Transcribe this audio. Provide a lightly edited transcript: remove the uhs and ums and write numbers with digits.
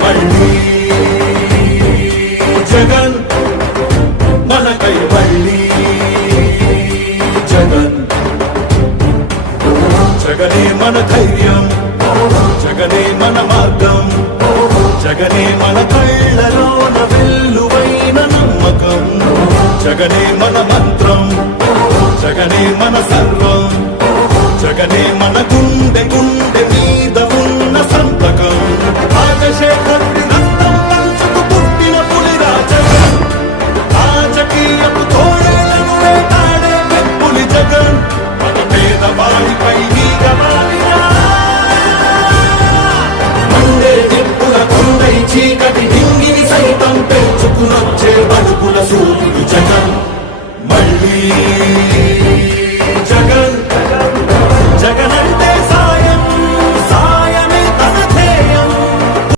మళ్ళీ జగన్ మనకై మళ్ళీ జగన్. జగనే మన ధైర్యం, జగనే మన మార్గం, జగనే మన కళ్ళలోన వెల్లువైన నమ్మకం, జగనే మన మంత్రం, జగనే మన సర్వం, జగనే మన గుండె గుండె మీద ఉన్న సంతకం. రాజశేఖరుడి రక్తం పంచుకు పుట్టిన పులిరా జగన్, రాజకీయపు తోడేళ్లను వేటాడే వెప్పులి జగన్, మన పేదవాడిపై వీగవాడినా మండే నిప్పుల కొండై చీకటి డింగిని సైతం పెంచుకున్న